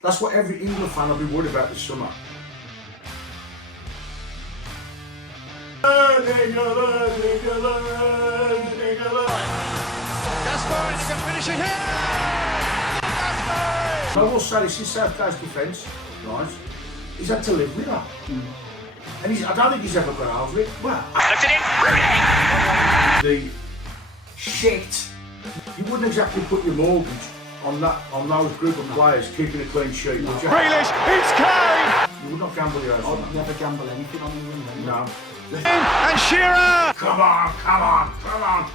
That's what every England fan will be worried about this summer. Gascoigne can finish it here! Gascoigne! I will say this is Southgate's defence, right? He's had to live with that. And I don't think he's ever got over it. Well, Left it in, Rooney! the shit. You wouldn't exactly put your mortgage on those group of players keeping a clean sheet, would you? Grealish, it's Kane! You would not gamble your house on I'd that. never gamble anything on England. No. And Shearer! Come on, come on, come on.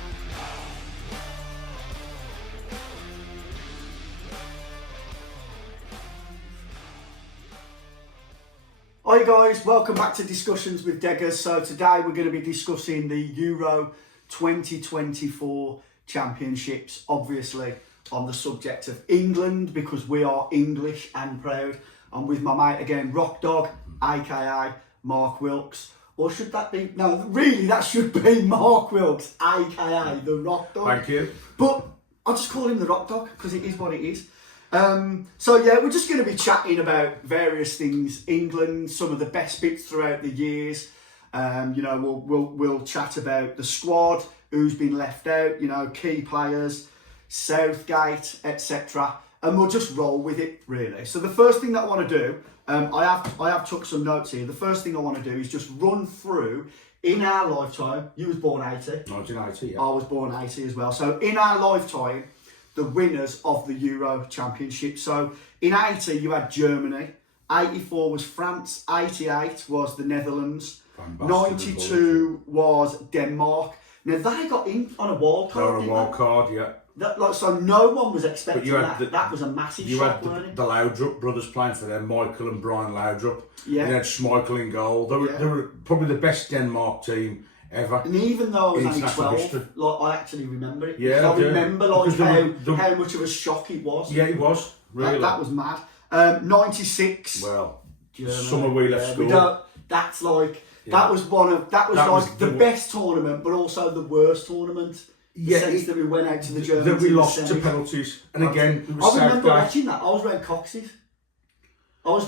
Hi guys, welcome back to Discussions with Deggers. So today we're going to be discussing the Euro 2024 Championships, obviously on the subject of England because we are English and proud. I'm with my mate again, Rock Dog, aka Mark Wilkes. Or should that be, no, really that should be Mark Wilkes, aka the Rock Dog. Thank you. But I'll just call him the Rock Dog because it is what it is. So yeah, we're just going to be chatting about various things, England, some of the best bits throughout the years. We'll chat about the squad, who's been left out, key players, Southgate, etc. And we'll just roll with it really. So the first thing that I want to do, I have took some notes here. The first thing I want to do is just run through in our lifetime. You was born 80. 1980, yeah. I was born 80 as well. So in our lifetime, the winners of the Euro Championship. So in 80, you had Germany. 84 was France. 88 was the Netherlands. 92 was Denmark. Now they got in on a wild card. They were a wild card, yeah. So no one was expecting you had that. That was a massive You shock, had weren't it? the Laudrup brothers playing for them, Michael and Brian Laudrup. Yeah. You had Schmeichel in goal. They were probably the best Denmark team ever. And even though I was only International 12, history. I actually remember it. Yeah, I remember how much of a shock it was. Yeah, it was. Really. That was mad. 96. Well, Germany. summer we left school. That's like that was the best tournament, but also the worst tournament. Yeah, since that we went out to the Germans. That we in the lost to semis. penalties, and again, it was I remember Southgate. watching that. I was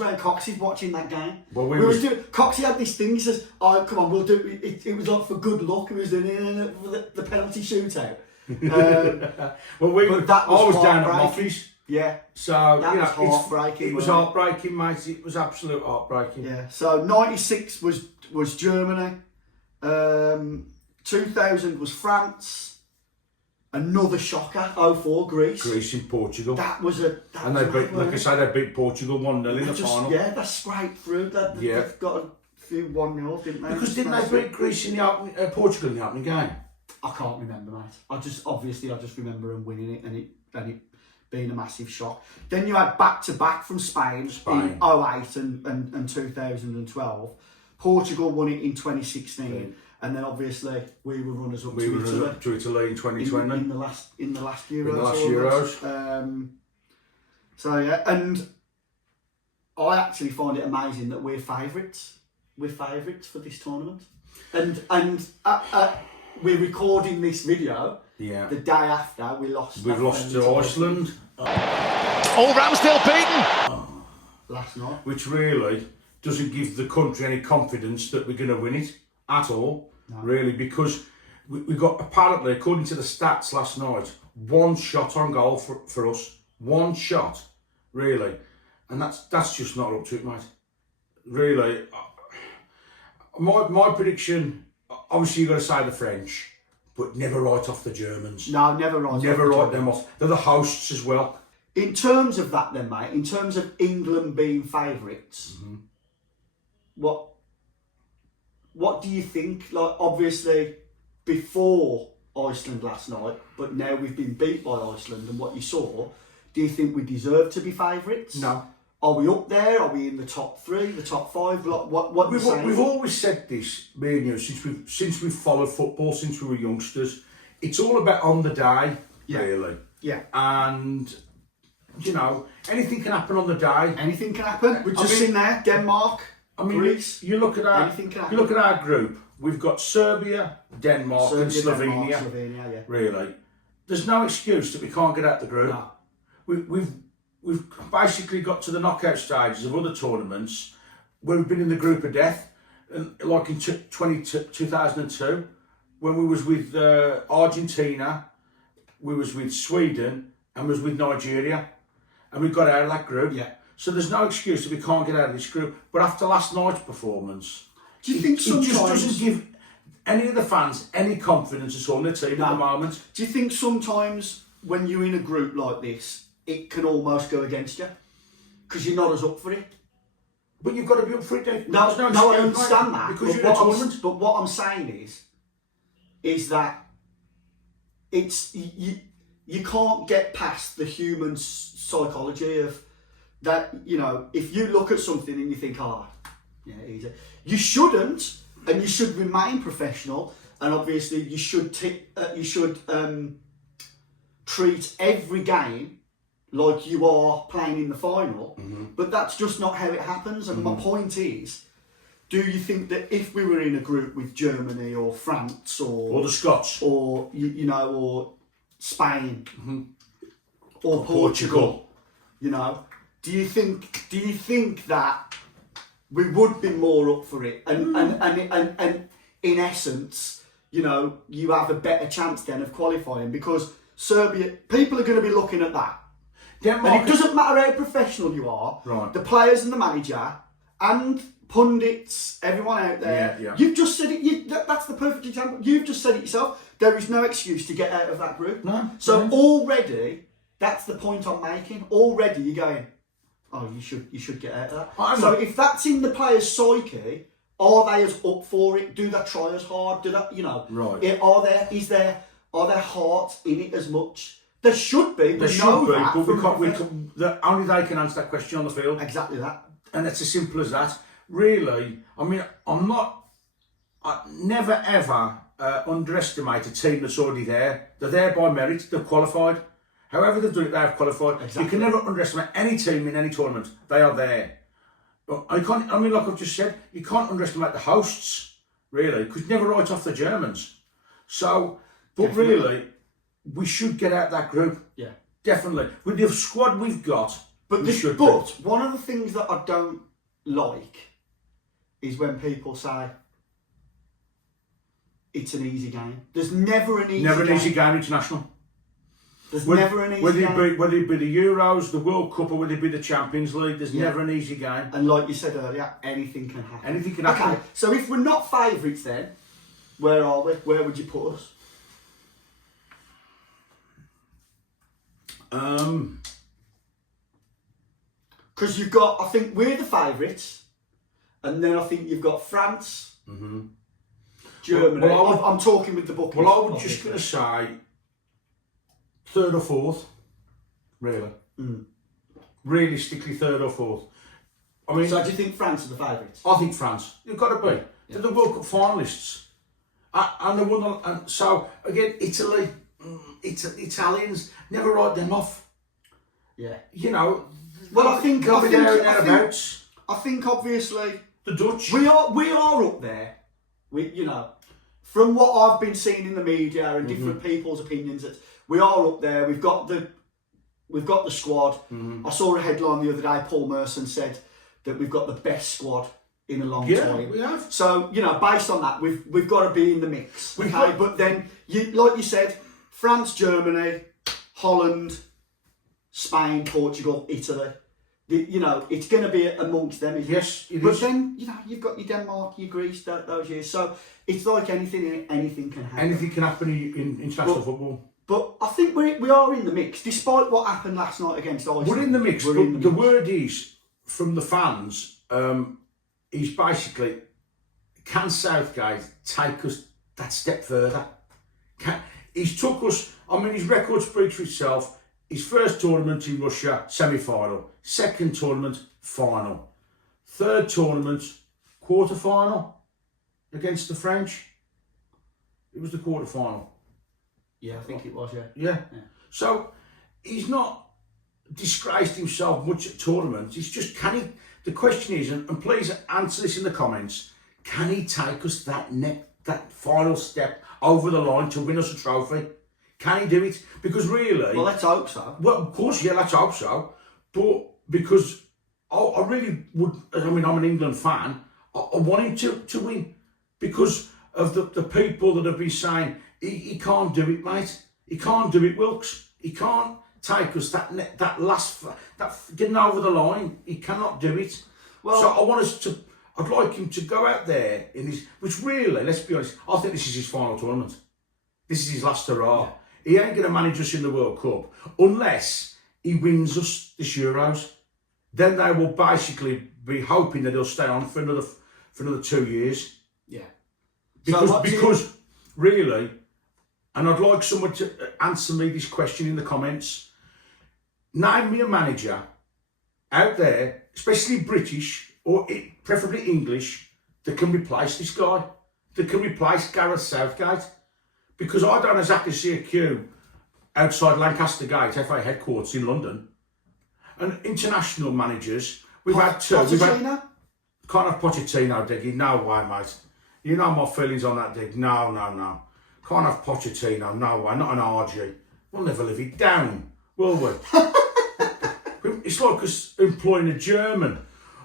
around Cox's watching that game. Well, Coxie had this thing. He says, "Oh, come on, we'll do it." It was like for good luck. It was doing the penalty shootout. Well, that was I was down at heartbreaking. Moffy's. Yeah. So That was heartbreaking. It was wasn't heartbreaking, mate. It was absolute heartbreaking. Yeah. So 96 was Germany. 2000 was France. Another shocker. 04 Greece. Greece and Portugal. That was a. And they beat, like I say, they beat Portugal 1-0 in the final. Yeah, they scraped through. They've got a few 1-0, didn't they? Because didn't they beat Greece in the opening, Portugal in the opening game? I can't remember, mate. I just remember them winning it and it being a massive shock. Then you had back-to-back from Spain. In 08 and 2012. Portugal won it in 2016. Yeah. And then obviously we were runners up We were to to Italy in 2020. in the last Euros. In the last Euros. So yeah, and I actually find it amazing that we're favourites. We're favourites for this tournament, and we're recording this video Yeah. the day after we lost. We've lost to Iceland. All Ramsdale beaten! last night. Which really doesn't give the country any confidence that we're going to win it at all. No. Really, because we got, apparently, according to the stats last night, one shot on goal for us. One shot, really. And that's just not up to it, mate. Really. My prediction, obviously you've got to say the French, but never write off the Germans. No, never write. Never write them off. They're the hosts as well. In terms of that, then, mate. In terms of England being favourites, what do you think? Like, obviously, before Iceland last night, but now we've been beat by Iceland, and what you saw, do you think we deserve to be favourites? No. Are we up there? Are we in the top 3, the top 5? Like, what We've always said this, me and you, since we've followed football, since we were youngsters. It's all about on the day, really. Yeah. And, anything can happen on the day. Anything can happen. We're just in there, Denmark, Greece. You look at our group. We've got Serbia, Denmark, and Slovenia. Slovenia, yeah. Really, there's no excuse that we can't get out the group. No. we've basically got to the knockout stages of other tournaments where we've been in the group of death, and like in 2002, when we was with Argentina, we was with Sweden, and was with Nigeria, and we got out of that group. Yeah. So there's no excuse that we can't get out of this group. But after last night's performance, Do you think it just sometimes... doesn't give any of the fans any confidence at all in the team at the moment. Do you think sometimes when you're in a group like this, it can almost go against you? Because you're not as up for it? But you've got to be up for it, Dave. No, There's no, I excuse, understand mate, that. because you're in a tournament. But what I'm saying is that it's you can't get past the human psychology of that. You know, if you look at something and you think, oh, yeah, easy, you shouldn't, and you should remain professional. And obviously, you should treat every game like you are playing in the final. Mm-hmm. But that's just not how it happens. And my point is, do you think that if we were in a group with Germany or France Or the Scots. or you know, or Spain or Or Portugal, you know, do you think that we would be more up for it? And in essence, you know, you have a better chance then of qualifying, because Serbia, people are going to be looking at that. Denmark, And it doesn't matter how professional you are, Right. the players and the manager and pundits, everyone out there, Yeah. you've just said it, that's the perfect example. You've just said it yourself. There is no excuse to get out of that group. No, So no. already, that's the point I'm making. Already you're going, oh, you should get out of that. So if that's in the player's psyche, are they as up for it? Do they try as hard? Do that, you know? Right. Are there hearts in it as much? There should be. There should be, but only they can answer that question on the field. Exactly that. And it's as simple as that. Really, I mean, I never ever underestimate a team that's already there. They're there by merit, they've qualified. However they've done it, they have qualified. Exactly. You can never underestimate any team in any tournament. They are there. But like I've just said, you can't underestimate the hosts, really, because you never write off the Germans. So, but Definitely. really, we should get out that group. Yeah. Definitely. With the squad we've got, But we should. one of the things that I don't like is when people say it's an easy game. There's never an easy game. Never an easy game international. There's never an easy whether game. Whether it be the Euros, the World Cup, or whether it be the Champions League, there's never an easy game. And like you said earlier, anything can happen. Anything can happen. Okay, so if we're not favourites then, where are we? Where would you put us? Because you've got, I think we're the favourites, and then I think you've got France, Germany. Well, I'm talking with the bookies. Well, I was just going to say third or fourth, really. Realistically, third or fourth. I mean, So do you think France are the favourites? I think France. You've got to be. They're the World Cup finalists, and they won. And so again, Italy, Italians never write them off. Yeah. You know. Well, I think thereabouts. I think obviously The Dutch. we are up there. We, from what I've been seeing in the media and different people's opinions, that we are up there. We've got the squad. I saw a headline the other day. Paul Merson said that we've got the best squad in a long time. We have. So based on that, we've got to be in the mix. Okay, but then like you said, France, Germany, Holland, Spain, Portugal, Italy. It's going to be amongst them. Isn't Yes, it? it But is. then you've got your Denmark, your Greece, those years. So it's like anything can happen. Anything can happen in international football. But I think we are in the mix, despite what happened last night against Iceland. We're in the mix. We're But in the the mix. word is from the fans. Is basically, can Southgate take us that step further? He's took us. I mean, his record speaks for itself. His first tournament in Russia, semi-final. Second tournament, final. Third tournament, quarter-final against the French. It was the quarter-final. Yeah, I think it was. Yeah. So he's not disgraced himself much at tournaments. It's just, can he? The question is, and please answer this in the comments, can he take us that final step over the line to win us a trophy? Can he do it? Because really... Well, let's hope so. Well, of course, yeah, let's hope so. But because I really would, I mean, I'm an England fan, I want him to win because of the people that have been saying, he can't do it, mate. He can't do it, Wilkes. He can't take us that getting over the line. He cannot do it. Well, So I'd like him to go out there in his, which really, let's be honest, I think this is his final tournament. This is his last hurrah. Yeah. He ain't going to manage us in the World Cup unless he wins us this Euros. Then they will basically be hoping that he'll stay on for another 2 years. Yeah. Because really, and I'd like someone to answer me this question in the comments. Name me a manager out there, especially British or preferably English, that can replace this guy, that can replace Gareth Southgate. Because I don't exactly see a queue outside Lancaster Gate, FA headquarters in London. And international managers, we've had two. Pochettino? Can't have Pochettino, Diggy. No way, mate. You know my feelings on that, Dig. No. Can't have Pochettino. No way. Not an RG. We'll never live it down, will we? It's like us employing a German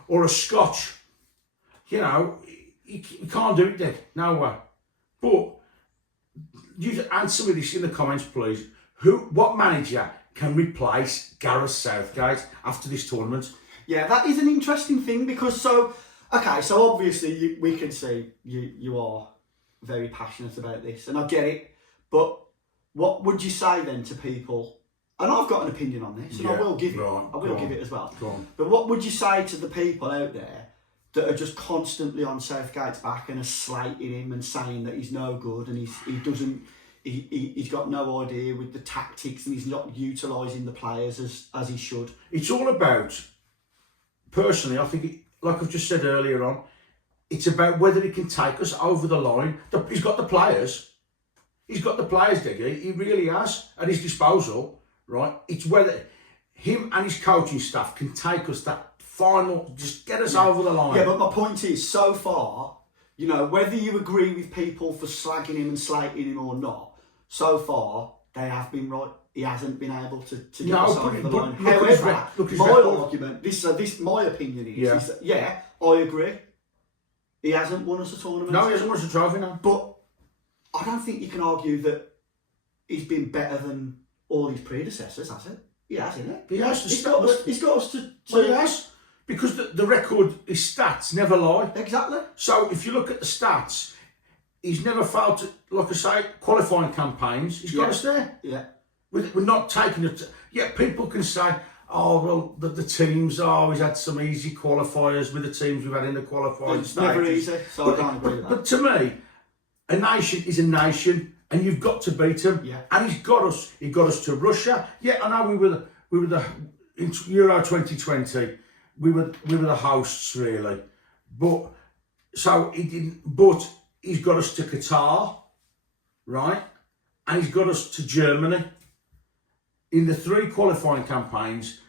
or a Scotch. You know, you can't do it, Dig. No way. But you answer me this in the comments, please. What manager can replace Gareth Southgate after this tournament? Yeah, that is an interesting thing because so obviously we can see you are very passionate about this, and I get it. But what would you say then to people? And I've got an opinion on this, and I will give it. I will give it as well. But what would you say to the people out there that are just constantly on Southgate's back and are slating him and saying that he's no good and he's got no idea with the tactics and he's not utilising the players as he should? It's all about, personally, I think, like I've just said earlier on, it's about whether he can take us over the line. He's got the players. He's got the players, Diggy. He really has at his disposal, right? It's whether him and his coaching staff can take us that final, just get us over the line. Yeah, but my point is, so far, you know, whether you agree with people for slagging him and slating him or not, so far, they have been right. He hasn't been able to get us over the line. However, my argument, my opinion is that, I agree. He hasn't won us a tournament. No, he hasn't won us a trophy now. But I don't think you can argue that he's been better than all his predecessors, has he? He has, isn't he? He has. He's got us to... Well, he has. Because the record, his stats never lie. Exactly. So if you look at the stats, he's never failed to, like I say, qualifying campaigns. He's got us there. Yeah. We're not taking it. Yeah, people can say, oh, well, the teams, we've had some easy qualifiers with the teams we've had in the qualifying It's stages. never easy, so I can't agree with that. But to me, a nation is a nation, and you've got to beat them. Yeah. And he got us to Russia. Yeah, I know we were the in Euro 2020. We were the hosts, really. But so he didn't. But he's got us to Qatar, right? And he's got us to Germany. In the 3 qualifying campaigns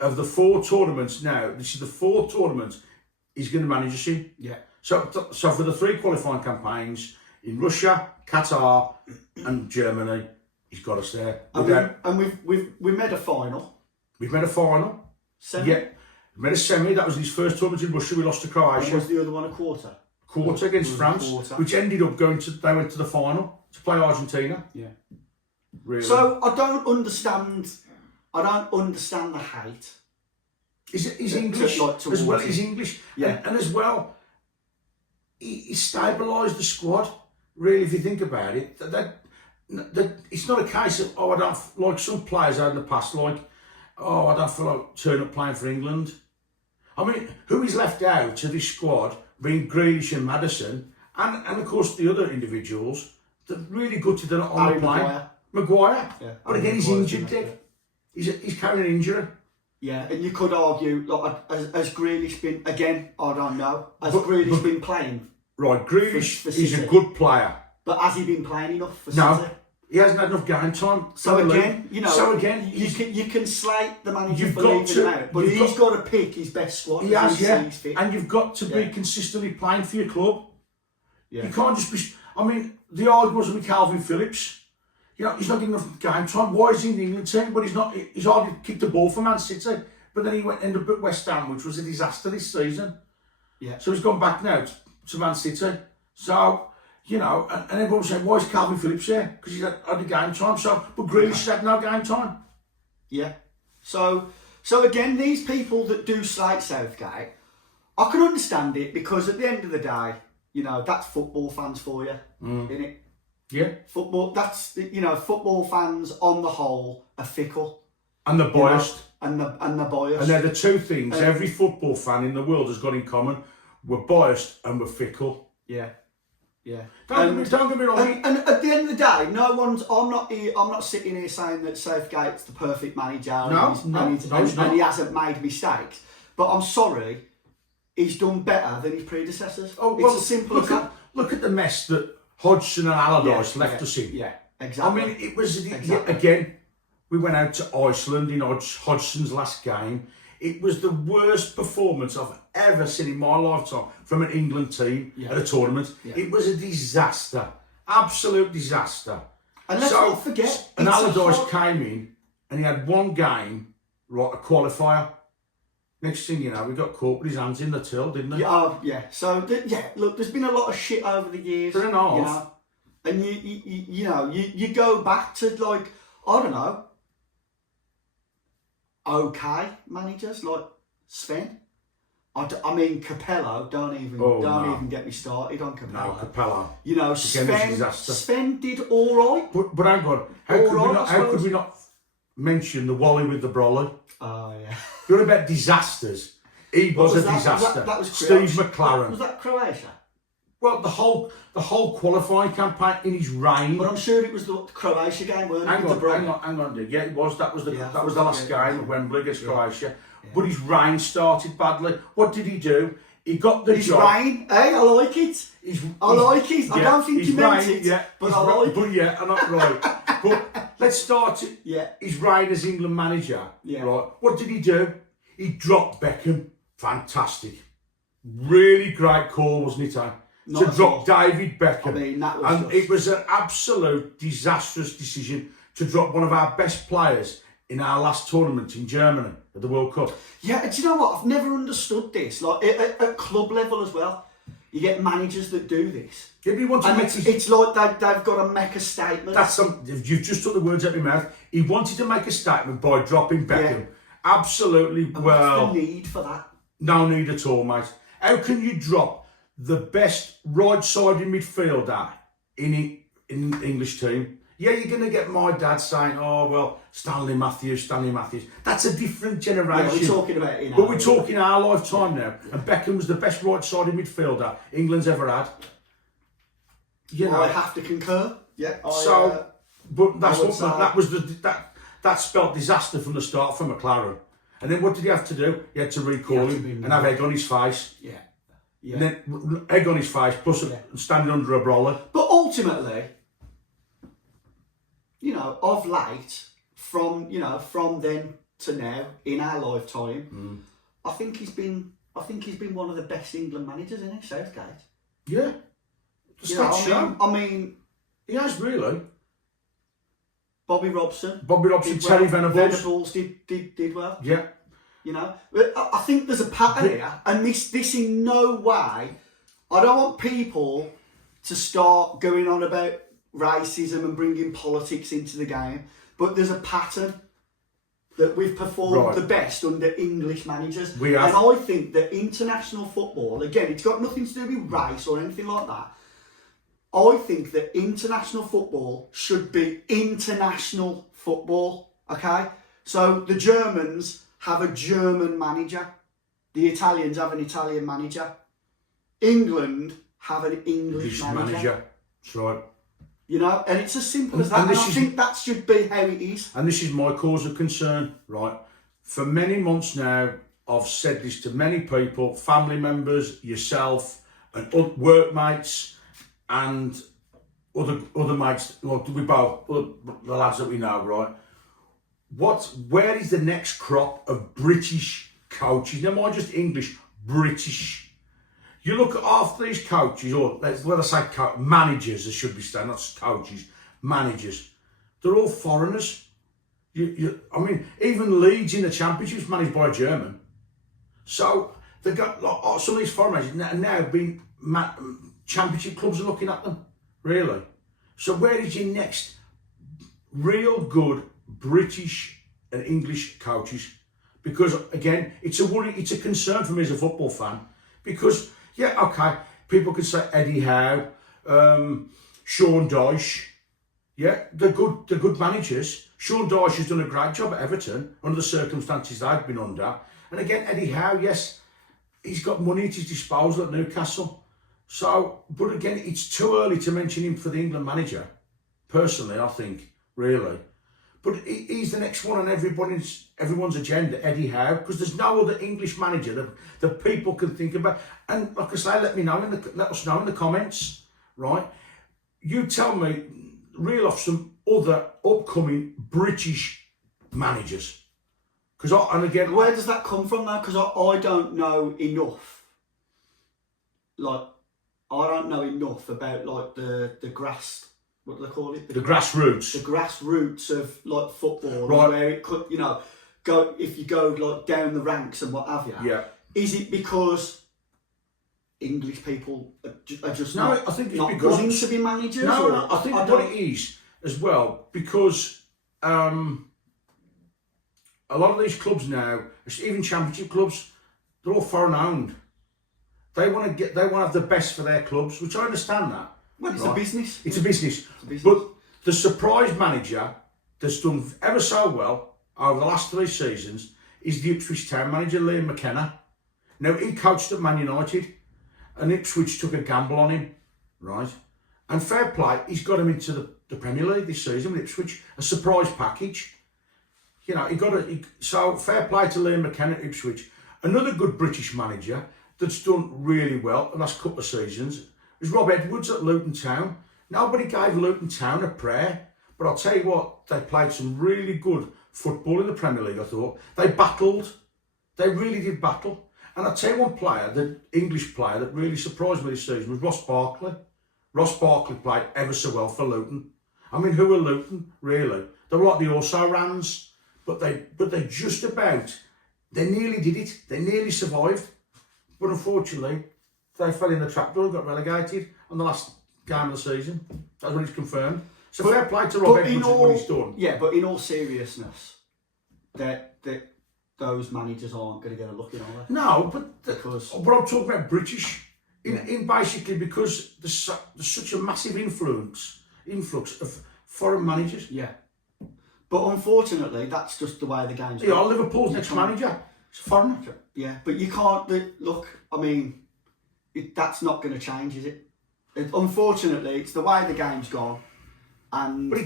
of the 4 tournaments now, this is the 4th tournament he's going to manage us in. Yeah. So for the 3 qualifying campaigns in Russia, Qatar, and Germany, he's got us there. And we've made a final. We've made a final. Semi? Yeah. We made a semi. That was his first tournament in Russia. We lost to Croatia. And was the other one a quarter? Quarter against France, which ended up they went to the final to play Argentina. Yeah. Really. So I don't understand the hate. He's English as well. He's English, yeah, and as well, he stabilised the squad. Really, if you think about it, that it's not a case of I don't like some players out in the past, like I don't feel like turning up playing for England. I mean, who is left out of this squad being Grealish and Maddison, and of course the other individuals that really gutted they're not on the plane. Maguire, yeah, but again he's injured, Dick. He's carrying an injury. Yeah, and you could argue, like, has Grealish been, again, I don't know, Grealish been playing? Right, Grealish for is a good player. But has he been playing enough for No, City? he hasn't had enough game time. So again, you can slate the manager for leaving him out, but he's got to pick his best squad. He has, and you've got to be consistently playing for your club. Yeah. You can't just be, I mean, the old was with Calvin Phillips. You know, he's not getting enough game time. Why is he in the England team? But he's hardly kicked the ball for Man City. But then he ended up at West Ham, which was a disaster this season. Yeah. So he's gone back now to Man City. So, you know, and everyone was saying, why is Calvin Phillips here? Because he's had the game time. So, but Grealish has had no game time. Yeah. So again, these people that do slate Southgate, I can understand it because at the end of the day, you know, that's football fans for you, isn't it? Yeah. Football, that's, you know, football fans on the whole are fickle. And they're biased. You know, and they're biased. And they're the two things every football fan in the world has got in common. We're biased and we're fickle. Yeah. Yeah. Don't get me wrong. And at the end of the day, I'm not sitting here saying that Southgate's the perfect manager and he hasn't made mistakes. But I'm sorry, he's done better than his predecessors. Oh, well, it's as simple as that. Look at the mess that Hodgson and Allardyce left us in. Yeah, exactly. I mean, it was Exactly. again. We went out to Iceland in Hodgson's last game. It was the worst performance I've ever seen in my lifetime from an England team at a tournament. Yeah. It was a disaster, absolute disaster. And let's not forget, and Allardyce came in and he had one game, right, a qualifier. Next thing you know, we got caught with his hands in the till, didn't he? Yeah. So look, there's been a lot of shit over the years. Fair enough. You know, and you go back to, like, I don't know, okay managers like Sven. I mean, Capello. Don't even get me started on Capello. No, Capello. You know, Sven did all right. But hang on, how could we not mention the Wally with the Brolly? Oh yeah. You're about disasters. He was a disaster. That was Steve McLaren. Was that Croatia? Well, the whole qualifying campaign in his reign. But I'm sure it was the Croatia game, weren't it? Hang on, dude. Yeah, it was. That was the last game at Wembley against Croatia. Yeah. But his reign started badly. What did he do? He got the job. His reign, I like it. I like it. I don't think he meant it. Yeah, but I like it. But yeah, I'm not right. But let's start it. Yeah. His reign as England manager. Yeah. Right. What did he do? He dropped Beckham. Fantastic. Really great call, wasn't it? To drop David Beckham. I mean, that was it was an absolute disastrous decision to drop one of our best players in our last tournament in Germany at the World Cup. Yeah, and do you know what? I've never understood this. Like at club level as well, you get managers that do this. Yeah, but he wants to make it's like they've got to make a statement. You've just took the words out of my mouth. He wanted to make a statement by dropping Beckham. Yeah. Absolutely. And what's the need for that? No need at all, mate. How can you drop the best right-sided midfielder in English team? Yeah, you're going to get my dad saying, oh, well, Stanley Matthews. That's a different generation. Yeah, we're talking about But we're talking our lifetime now. And Beckham was the best right-sided midfielder England's ever had. You know, I have to concur. Yeah. But that spelt disaster from the start for McLaren. And then what did he have to do? He had to recall him and have egg on his face. Yeah. And then egg on his face, plus standing under a brawler. But ultimately, you know, of late, from then to now in our lifetime, I think he's been one of the best England managers, isn't he, Southgate? Yeah. I mean, he has really. Bobby Robson, Terry Venables did well. Yeah. You know, I think there's a pattern here, and this in no way. I don't want people to start going on about racism and bringing politics into the game, but there's a pattern that we've performed the best under English managers. We have. And I think that international football, again, it's got nothing to do with race or anything like that. I think that international football should be international football, okay? So the Germans have a German manager. The Italians have an Italian manager. England have an English manager. That's right. You know, and it's as simple as that. And I think that should be how it is. And this is my cause of concern, right? For many months now, I've said this to many people, family members, yourself, and workmates, and other mates, like the lads that we know, right? Where is the next crop of British coaches? Now, mind just English, British. You look at half these coaches, or let I say managers, I should be saying, not coaches, managers. They're all foreigners. I mean, even Leeds in the Championship is managed by a German. So they've got like, some of these foreign managers now being Championship clubs are looking at them, really. So where is your next real good British and English coaches? Because again, it's a worry, it's a concern for me as a football fan. Because yeah, okay, people could say Eddie Howe, Sean Dyche, yeah, they're good managers. Sean Dyche has done a great job at Everton under the circumstances they've been under. And again, Eddie Howe, yes, he's got money at his disposal at Newcastle. So, but again, it's too early to mention him for the England manager. Personally, I think, really. But he's the next one on everyone's agenda, Eddie Howe, because there's no other English manager that people can think about. And like I say, let us know in the comments, right? You tell me, reel off some other upcoming British managers. And again, where does that come from though? Because I don't know enough. Like, I don't know enough about like the grass. What do they call it? The grassroots. The grassroots of like football, right? Where it could, go if you go like down the ranks and what have you. Yeah. Is it because English people are just no? Not, I think it's not because willing to be managers. No, I think what it is as well because a lot of these clubs now, even Championship clubs, they're all foreign owned. They want to have the best for their clubs, which I understand that. Well, it's a business. It's a business. But the surprise manager that's done ever so well over the last 3 seasons is the Ipswich Town manager, Liam McKenna. Now, he coached at Man United, and Ipswich took a gamble on him, right? And fair play, he's got him into the Premier League this season with Ipswich, a surprise package. So fair play to Liam McKenna at Ipswich. Another good British manager that's done really well the last couple of seasons is Rob Edwards at Luton Town. Nobody gave Luton Town a prayer, but I'll tell you what, they played some really good football in the Premier League, I thought. They battled. They really did battle. And I'll tell you one player, the English player, that really surprised me this season was Ross Barkley. Ross Barkley played ever so well for Luton. I mean, who are Luton, really? They were like the also-rans, but they just about, they nearly did it. They nearly survived. But unfortunately, they fell in the trapdoor and got relegated on the last game of the season. That's when it's confirmed. So fair play to Rob Edwards for what he's done. Yeah, but in all seriousness, that those managers aren't going to get a look in, are they? No, but I'm talking about British. In basically because there's such a massive influx of foreign managers. Yeah. But unfortunately, that's just the way the game's going. Yeah, Liverpool's next manager. It's a foreigner. Yeah, but you can't look. I mean, that's not going to change, is it? Unfortunately, it's the way the game's gone, and we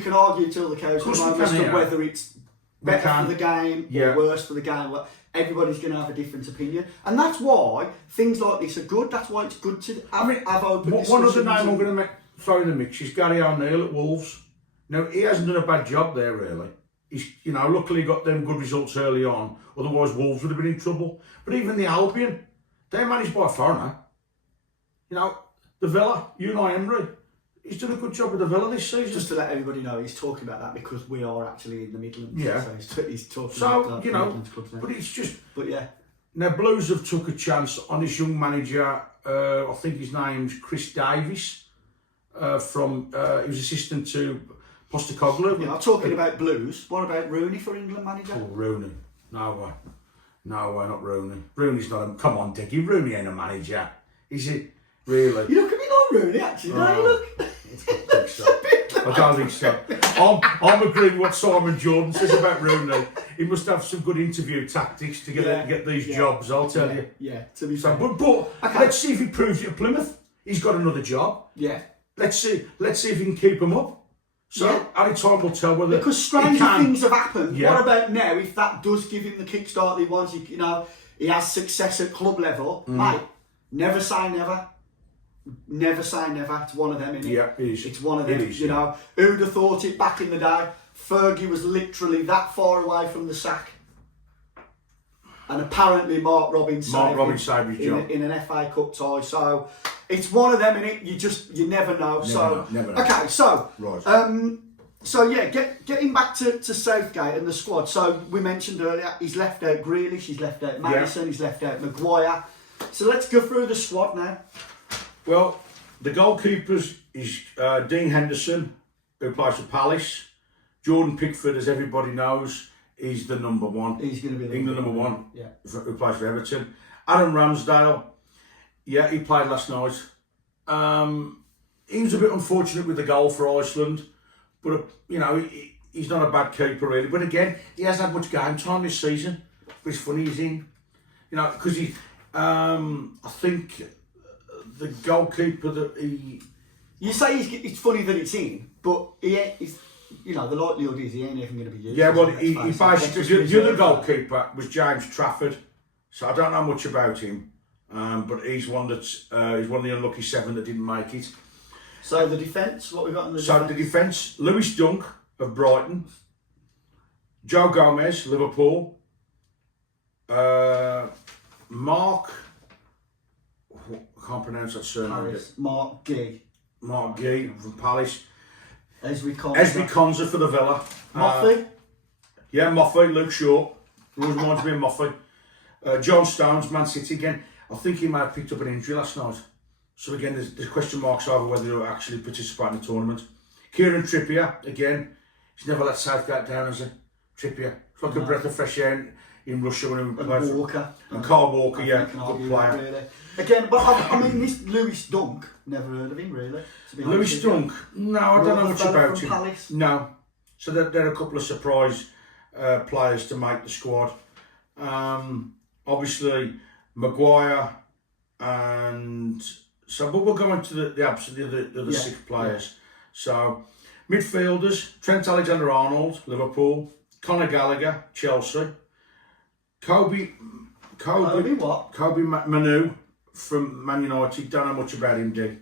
can argue till the cows come home as to whether it's better for the game or worse for the game. Everybody's going to have a different opinion, and that's why things like this are good. That's why it's good to have open discussions. One other name I'm going to throw in the mix is Gary O'Neill at Wolves. Now, he hasn't done a bad job there, really. He's, luckily got them good results early on. Otherwise, Wolves would have been in trouble. But even the Albion, they're managed by a foreigner. The Villa, Unai Emery, he's done a good job with the Villa this season. Just to let everybody know, he's talking about that because we are actually in the Midlands. Yeah. So he's talking about the Midlands clubs now. But it's just... But yeah. Now, Blues have took a chance on this young manager, I think his name's Chris Davies, he was assistant to Postecoglou. Yeah, I'm talking about Blues. What about Rooney for England manager? Oh, Rooney. No way. No way, not Rooney. Rooney's not a... Come on, Dickie. Rooney ain't a manager. Is it? Really? You look at me like Rooney, actually. No, you look... I don't think so. I'm agreeing with what Simon Jordan says about Rooney. He must have some good interview tactics to get these jobs, I'll tell you. Yeah, to be fair. But let's see if he proves it at Plymouth. He's got another job. Yeah. Let's see if he can keep him up. So only time will tell whether because stranger things have happened. Yeah. What about now? If that does give him the kickstart he wants, he has success at club level, mate. Never say never. Never say never. It's one of them, isn't it? Yeah, it is. It's one of them. Who'd have thought it back in the day? Fergie was literally that far away from the sack, and apparently Mark Robbins saved his job in an FA Cup tie. So It's one of them, innit? You never know. Never know. Okay, so Right. So yeah, getting back to Southgate and the squad. So we mentioned earlier, he's left out Grealish, he's left out Maddison, he's left out Maguire. So let's go through the squad now. Well, the goalkeepers is Dean Henderson, who plays for Palace. Jordan Pickford, as everybody knows, is the number one. He's going to be the England number one. Yeah. Who plays for Everton. Adam Ramsdale. Yeah, he played last night. He was a bit unfortunate with the goal for Iceland, but you know he's not a bad keeper really. But again, he hasn't had much game time this season. But it's funny he's in, you know, because he. I think the goalkeeper that he. You say it's funny that it's in, but he's. You know, the likelihood is he ain't even going to be used. Yeah, well, he basically the other goalkeeper was James Trafford, so I don't know much about him. But he's one that's he's one of the unlucky 7 that didn't make it. So the defence, what we got in the defence? So the defence: Lewis Dunk of Brighton, Joe Gomez, Liverpool, Mark. I can't pronounce that surname. Mark Gee from Palace. Esri Konza for the Villa. Moffey. Yeah, Moffey, Luke Shaw. Always reminds me of Moffey. John Stones, Man City again. I think he might have picked up an injury last night. So again, there's question marks over whether he'll actually participate in the tournament. Kieran Trippier, again, he's never let Southgate down, has he? Trippier. It's like a breath of fresh air in Russia when he played for Walker. And Carl Walker, yeah, good player. Really. Again, but I mean, this Lewis Dunk, never heard of him really. Lewis Dunk? No, I don't know much about him. Palace. No. So there are a couple of surprise players to make the squad. Obviously, Maguire and so, but we'll go into the other 6 players. Yeah. So, midfielders: Trent Alexander-Arnold, Liverpool; Conor Gallagher, Chelsea; Kobe Manu from Man United. Don't know much about him, Dick.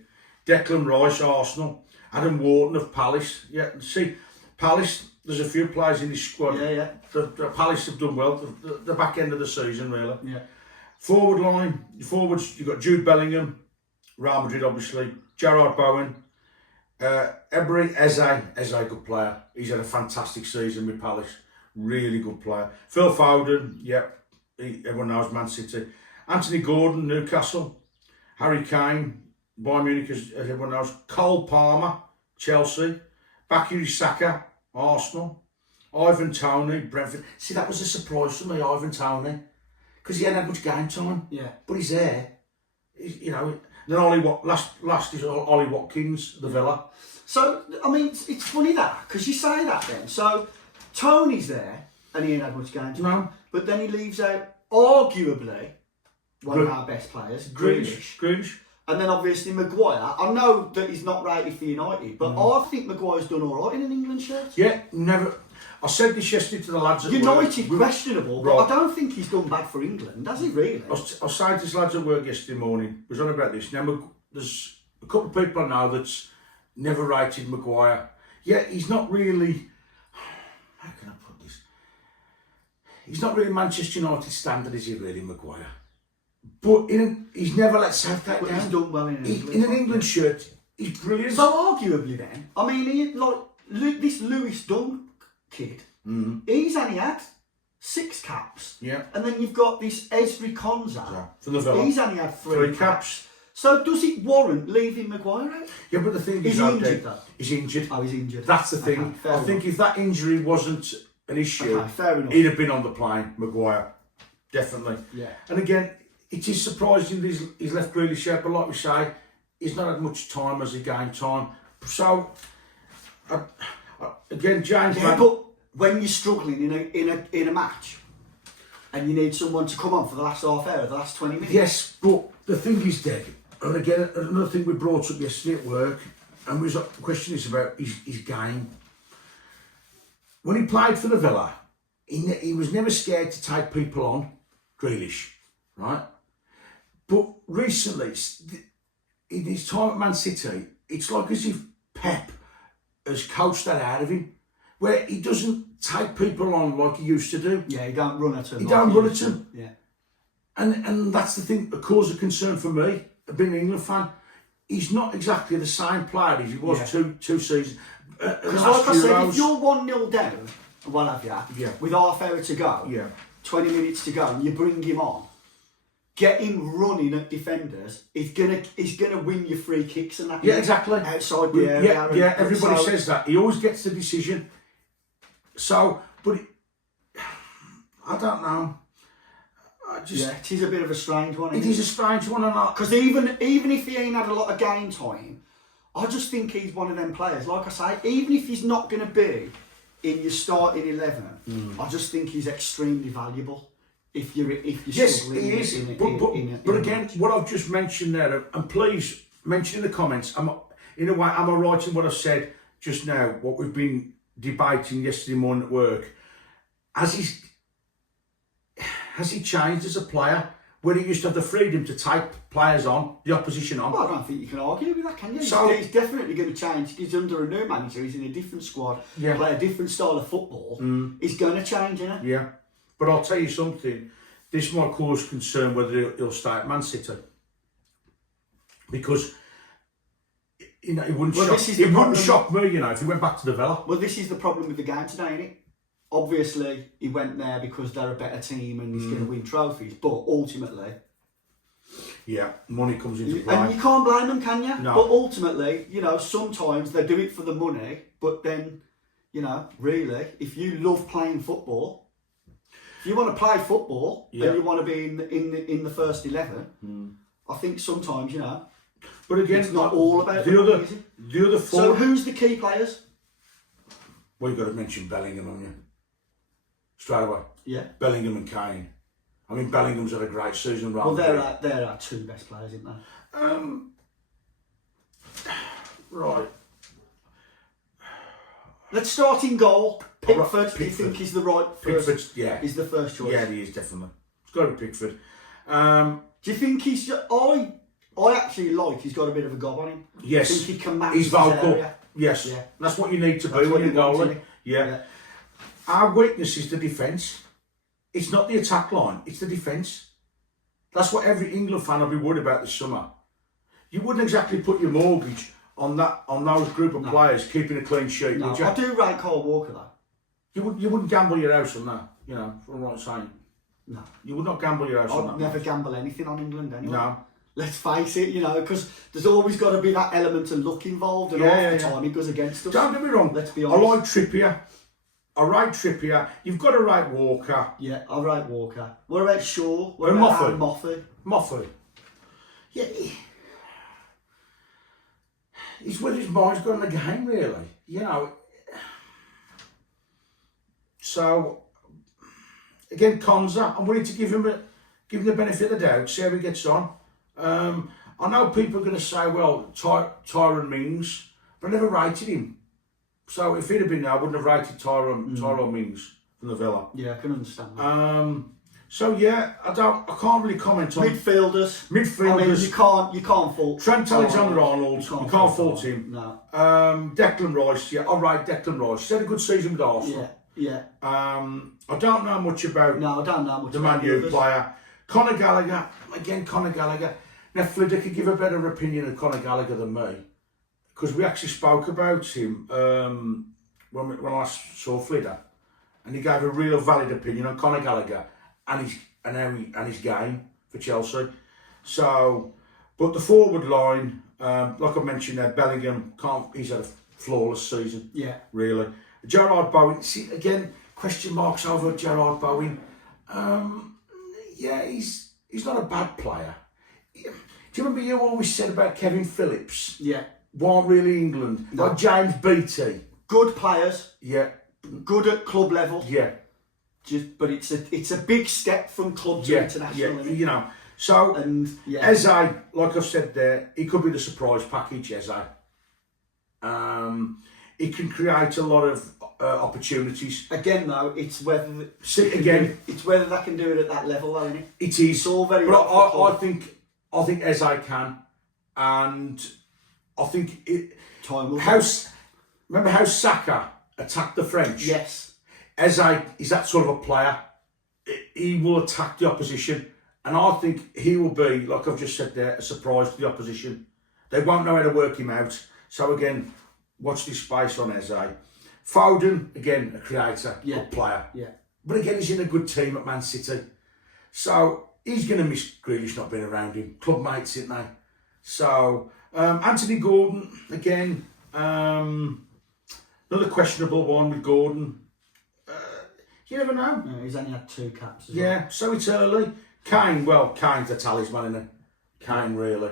Declan Rice, Arsenal; Adam Wharton of Palace. Yeah, see, Palace. There's a few players in this squad. Yeah. The Palace have done well. The back end of the season, really. Yeah. Forward line, forwards. You've got Jude Bellingham, Real Madrid, obviously. Gerard Bowen, Ebery Eze, good player. He's had a fantastic season with Palace. Really good player. Phil Foden, everyone knows Man City. Anthony Gordon, Newcastle. Harry Kane, Bayern Munich, as everyone knows. Cole Palmer, Chelsea. Bakary Saka, Arsenal. Ivan Toney, Brentford. See, that was a surprise for me, Ivan Toney, because he hadn't had much game time. Yeah. But he's there. You know. Then last is Ollie Watkins, the Villa. So I mean, it's funny that because you say that then. So Tony's there, and he ain't had much game time. No. But then he leaves out arguably one of our best players, Grealish. And then obviously Maguire. I know that he's not rated for United, but I think Maguire's done all right in an England shirt. Yeah, never. I said this yesterday to the lads at United work. questionable, but I don't think he's done bad for England, has he really? I was saying to the lads at work yesterday morning, was on about this. Now, there's a couple of people I know that's never rated Maguire. Yeah, he's not really, how can I put this? He's not really Manchester United standard, is he really, Maguire? But he's never let Southgate down. He's done well in England. In an England shirt, he's brilliant. So arguably then, I mean, this Lewis Dunk kid, he's only had 6 caps. Yeah. And then you've got this Esri Konza. From the Villa. He's only had 3 caps. So does it warrant leaving Maguire out? Yeah, but the thing is he injured though? He's injured. Oh, he's injured. That's the thing. Okay, I think if that injury wasn't an issue, fair enough. he'd have been on the plane, Maguire. Definitely. Yeah. And again, it is surprising that he's left Grealish out, but like we say, he's not had much time as a game time. So, again, James... Yeah, but when you're struggling in a match, and you need someone to come on for the last half hour, the last 20 minutes... Yes, but the thing is, Deg, and again, another thing we brought up yesterday at work, and we was questioning this about his game. When he played for the Villa, he was never scared to take people on, Grealish, right? But recently, in his time at Man City, it's like as if Pep has coached that out of him, where he doesn't take people on like he used to do. Yeah, he don't run at them. Yeah. And that's the thing that caused a concern for me, being an England fan. he's not exactly the same player as he was two seasons. Because like I said, if you're 1-0 down, what have you, with half hour to go, 20 minutes to go, and you bring him on, get him running at defenders, he's gonna win your free kicks and that. Yeah, exactly. Outside the area. Yeah, everybody says that. He always gets the decision. So, but I don't know. It is a bit of a strange one. It is a strange one, because even if he ain't had a lot of game time, I just think he's one of them players. Like I say, even if he's not going to be in your starting 11, I just think he's extremely valuable. If you're yes, he is. But again, what I've just mentioned there, and please mention in the comments. Am I right in what I've said just now? What we've been debating yesterday morning at work. Has he changed as a player? Where he used to have the freedom to take players on, the opposition on. Well, I don't think you can argue with that, can you? So, he's definitely going to change. He's under a new manager. He's in a different squad. Play a different style of football. He's going to change, isn't it? Yeah. But I'll tell you something. This might cause concern whether he'll stay at Man City. Because, you know, it wouldn't shock me, you know, if he went back to the Villa. Well, this is the problem with the game today, isn't it? Obviously, he went there because they're a better team and he's going to win trophies. But ultimately... Yeah, money comes into play. And you can't blame them, can you? No. But ultimately, you know, sometimes they do it for the money. But then, you know, really, if you love playing football, if you want to play football and you want to be in the first 11, I think sometimes, you know, but again, it's not all about the other four. So who's the key players? Well, you've got to mention Bellingham, haven't you? Straight away. Yeah. Bellingham and Kane. I mean, Bellingham's had a great season. Well, they're our two best players, isn't they? Right. Let's start in goal. Pickford, do you think he's the right first? Pickford's, He's the first choice. Yeah, he is, definitely. It's got to be Pickford. Do you think he's... I actually like he's got a bit of a gob on him. Yes. I think he can match He's vocal. area. Yes. Yeah. That's what you need to be when you're goalie. Yeah. Our weakness is the defence. It's not the attack line, it's the defence. That's what every England fan will be worried about this summer. You wouldn't exactly put your mortgage on those group of players keeping a clean sheet, would you? I do rate Kyle Walker though. You wouldn't gamble your house on that, you know, from what I'm saying. No. You would not gamble your house on that. I'd never gamble anything on England anyway. No. Let's face it, you know, because there's always got to be that element of luck involved, and half the time it goes against us. Don't get me wrong. Let's be honest. I like Trippier. I rate Trippier. You've got to rate Walker. Yeah, I rate Walker. What about Shaw? What And about Moffat. Moffat. Yeah. He's with his mind's gone in the game, really. You know. So, again, Konza, I'm willing to give him the benefit of the doubt, see how he gets on. I know people are going to say, well, Tyrone Mings, but I never rated him. So if he'd have been there, I wouldn't have rated Tyrone Mings from the Villa. Yeah, I can understand that. So yeah, I can't really comment on midfielders. I mean, you can't fault Trent Alexander-Arnold. You can't fault him. No. Declan Rice. Yeah, I rate Declan Rice. He's had a good season with Arsenal. Yeah. I don't know much about. No, I don't know much the about Man U player. Conor Gallagher. Again, Conor Gallagher. Now, Flidder could give a better opinion of Conor Gallagher than me, because we actually spoke about him when I last saw Flidder, and he gave a real valid opinion on Conor Gallagher and his game for Chelsea. So, but the forward line, like I mentioned there, Bellingham he's had a flawless season. Yeah, really. Gerard Bowen. See again, question marks over Gerard Bowen. Yeah, he's not a bad player. Do you remember you always said about Kevin Phillips? Yeah. Weren't really England. No. Like James Beattie. Good players. Yeah. Good at club level. Yeah. But it's a big step from club to international. Yeah. You know. So Eze, like I've said there, he could be the surprise package, Eze. He can create a lot of opportunities. Again, though, it's whether it's whether they can do it at that level, though, isn't it? It is. It's all very. But I think Eze can, and I think it. Time will. Remember how Saka attacked the French? Yes. Eze is that sort of a player. He will attack the opposition, and I think he will be, like I've just said there, a surprise to the opposition. They won't know how to work him out. So again, watch this space on Eze. Foden, again, a creator, good player. Yeah. But again, he's in a good team at Man City. So he's going to miss Grealish not being around him. Club mates, isn't they? So Anthony Gordon, again, another questionable one with Gordon. You never know. No, he's only had 2 caps as Yeah, so it's early. Kane, well, Kane's a talisman, isn't he? Kane, really.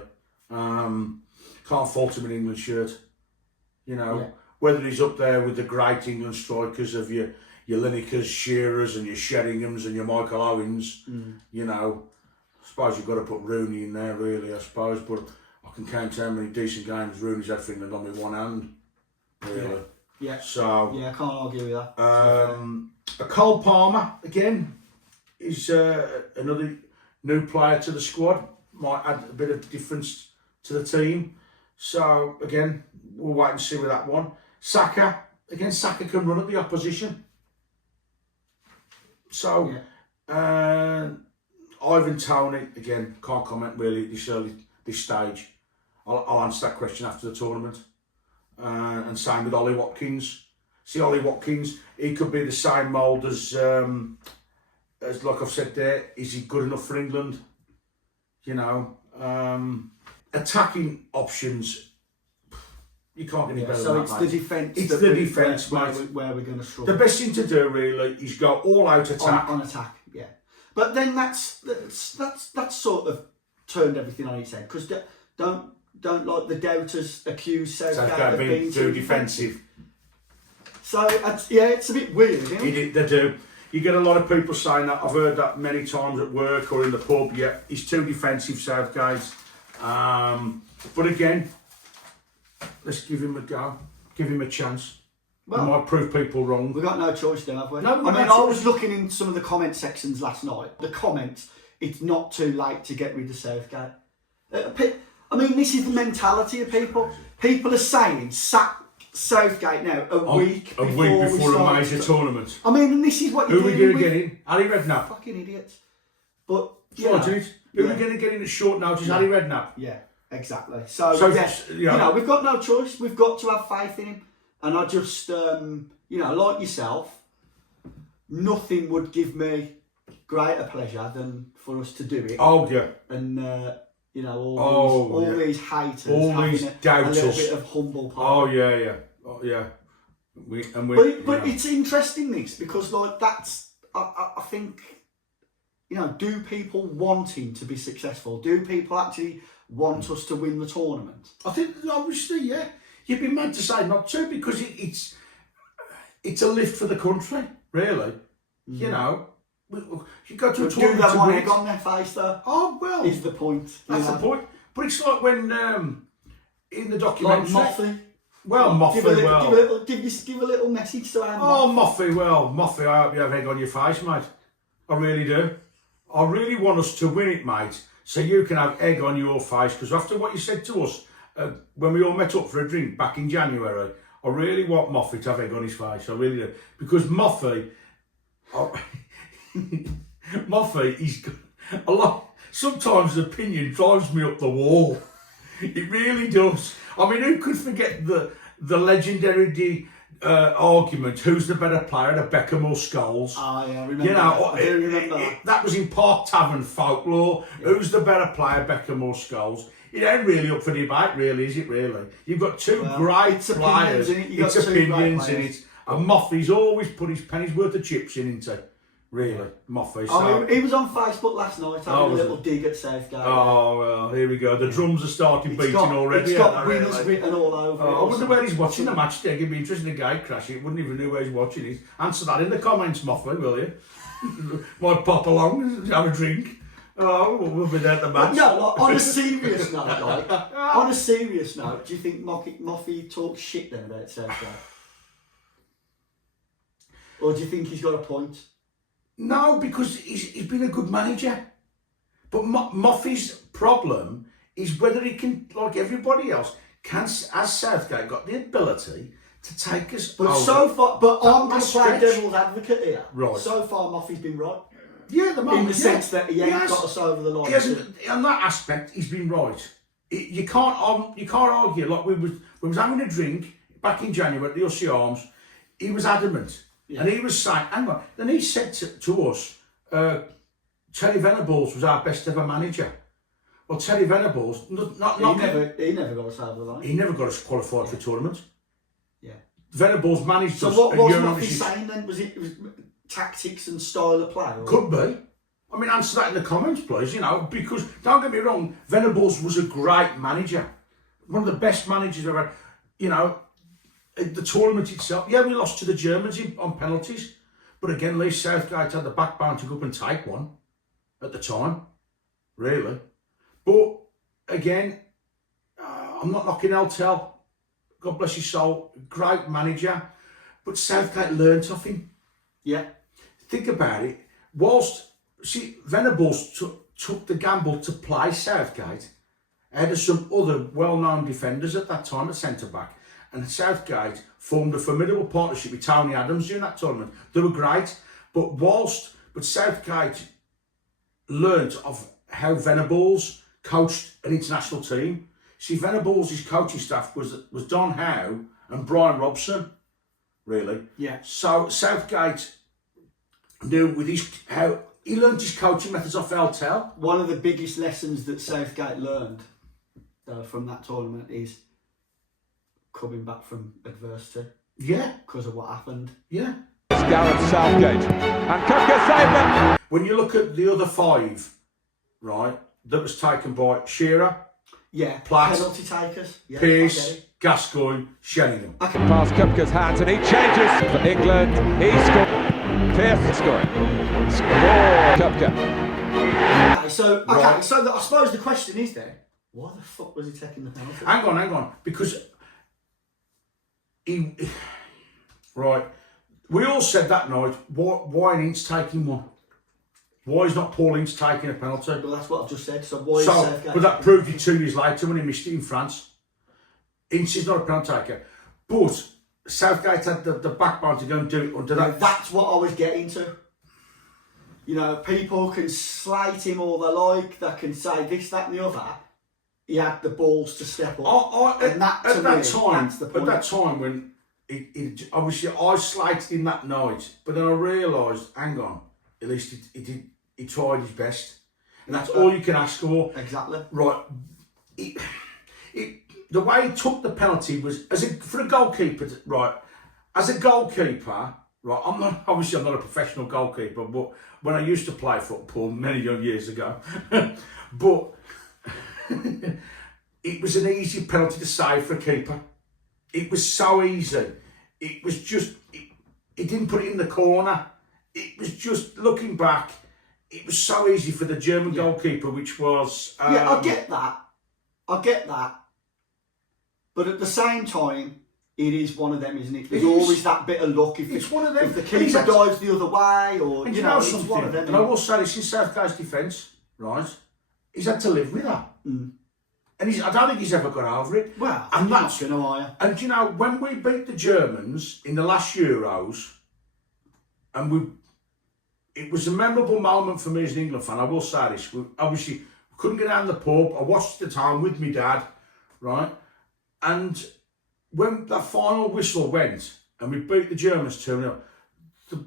Can't fault him in England shirt. You know, whether he's up there with the great England strikers of your Linekers, Shearers and your Sheringhams and your Michael Owens, you know, I suppose you've got to put Rooney in there, really, I suppose, but I can count how many decent games Rooney's had for England on with one hand, really. Yeah. So, yeah, I can't argue with that. a Cole Palmer, again, is another new player to the squad, might add a bit of difference to the team. So, again, we'll wait and see with that one. Saka, again, Saka can run at the opposition. So, Ivan Toney, again, can't comment really at this stage. I'll answer that question after the tournament. And same with Ollie Watkins. See, Ollie Watkins, he could be the same mould as like I've said there. Is he good enough for England? You know, attacking options, you can't get any better so than it's that, the mate. defence. It's the defence, mate. Where we're going to struggle. The best thing to do really is go all out attack. On attack, yeah. But then that's sort of turned everything on its head, because don't like the doubters accuse Southgate of being too defensive. So it's a bit weird, isn't it? They do. You get a lot of people saying that. I've heard that many times at work or in the pub. Yeah, he's too defensive, Southgate. But again, let's give him a go. Give him a chance. Well, we might prove people wrong. We've got no choice then, have we? No, I was looking in some of the comment sections last night. The comments, it's not too late to get rid of Southgate. I mean, this is the mentality of people. People are saying, sack Southgate now a week before a major tournament. I mean, and this is what you're doing. Who are we going to get in? Ali Redknapp. Fucking idiots. But, Who are we going to get in at short notice? Ali Redknapp. Yeah, exactly. So yes, you know, we've got no choice. We've got to have faith in him. And I just, like yourself, nothing would give me greater pleasure than for us to do it. Oh, yeah. And, all these haters, all these doubters, a little bit of humble pie. Oh, yeah. Oh, yeah. But it's interesting, this, because, like, that's, I think, do people want him to be successful? Do people actually want us to win the tournament? I think, obviously, yeah. You'd be mad to say not to, because it's a lift for the country, really. You know, you go to a tournament. Do they want egg on their face, though? Oh, well. Is the point. That's the point. But it's like when, in the documentary... Like Moffy. Well, Moffy, Give a little message to our Moffy, I hope you have egg on your face, mate. I really do. I really want us to win it, mate, so you can have egg on your face, because after what you said to us, when we all met up for a drink back in January, I really want Moffy to have egg on his face. I really do. Because Moffy, he's a lot. Sometimes his opinion drives me up the wall. It really does. I mean, who could forget the legendary argument? Who's the better player, the Beckham or Scholes? Oh yeah, I remember. That was in Park Tavern folklore. Yeah. Who's the better player, Beckham or Scholes? It ain't really up for debate, really, is it? Really, you've got two great players. It's opinions in it. And Moffy's always put his penny's worth of chips in, isn't he? Really, Moffy. So. He was on Facebook last night having a little dig at Southgate. Oh, well, here we go. The drums are starting beating already. It's got winners written all over it. I wonder where he's watching the match today. It'd be interesting to guy crash it. Wouldn't even know where he's watching it. Answer that in the comments, Moffy, will you? Might pop along, have a drink. Oh, we'll be there at the match. No, on a serious note, do you think Moffy talks shit then about Southgate? Or do you think he's got a point? No, because he's been a good manager. But Moffy's problem is whether he can, like everybody else, has Southgate got the ability to take us over? So far, I'm going to play devil's advocate here. Right. So far, Moffy's been right. Yeah, in the sense that he ain't got us over the line. On that aspect, he's been right. You can't argue. Like we was having a drink back in January at the Hussey Arms. He was adamant, and he was saying, "Hang on." Then he said to us, "Terry Venables was our best ever manager." Well, Terry Venables, he never got us over the line. He never got us qualified for a tournament. Yeah. Venables managed so us. So what was he saying then? Was it tactics and style of play? Or? Could be. I mean, answer that in the comments, please. Because don't get me wrong, Venables was a great manager, one of the best managers ever. The tournament itself. Yeah, we lost to the Germans on penalties, but again, Lee Southgate had the backbone to go up and take one at the time, really. But again, I'm not knocking Eltel. God bless his soul, great manager, but Southgate learnt off him. Yeah. Think about it. Venables took the gamble to play Southgate ahead of some other well-known defenders at that time at centre-back. And Southgate formed a formidable partnership with Tony Adams during that tournament. They were great. But Southgate learnt of how Venables coached an international team. See, Venables' coaching staff was Don Howe and Brian Robson, really. Yeah. So Southgate knew how he learned his coaching methods off Eltel. One of the biggest lessons that Southgate learned from that tournament is coming back from adversity. Yeah. Because of what happened. Yeah. It's Gareth Southgate. And Kupka saved them. When you look at the other five, right, that was taken by Shearer, yeah, Platt, penalty takers, yeah, Pearce, Gascoigne, Sheringham. Past Kupka's hands and he changes for England. He scored. Pearce scoring. Score Kupka. Okay, so I suppose the question is then, why the fuck was he taking the penalty? Hang on, because right. We all said that night, why an Ince taking one? Why is not Paul Ince taking a penalty? Well, that's what I've just said. So why is Southgate? But that proved it 2 years later when he missed it in France. Ince is not a penalty taker. But Southgate had the backbone to go and do it under that. That's what I was getting to. People can slate him all they like. They can say this, that and the other. He had the balls to step up. At that time when obviously I slated him that night, but then I realised, hang on, at least he tried his best, and that's all you can ask for. Exactly. Right. The way he took the penalty was for a goalkeeper. Right. As a goalkeeper, right. I'm not a professional goalkeeper, but when I used to play football many young years ago, but it was an easy penalty to save for a keeper. It was so easy. It was just he didn't put it in the corner. It was just, looking back, it was so easy for the German goalkeeper, which was... I get that. But at the same time, it is one of them, isn't it? There's always that bit of luck. It's one of them. If the keeper dives the other way, or, and you know it's something, one of them. And I will say this in Southgate's defence, right? He's had to live with that. Mm. And I don't think he's ever got over it. Well, and that's going to hire. And when we beat the Germans in the last Euros, and it was a memorable moment for me as an England fan, I will say this. We couldn't get down the pub. I watched it at the time with my dad, right? And when that final whistle went and we beat the Germans 2-0,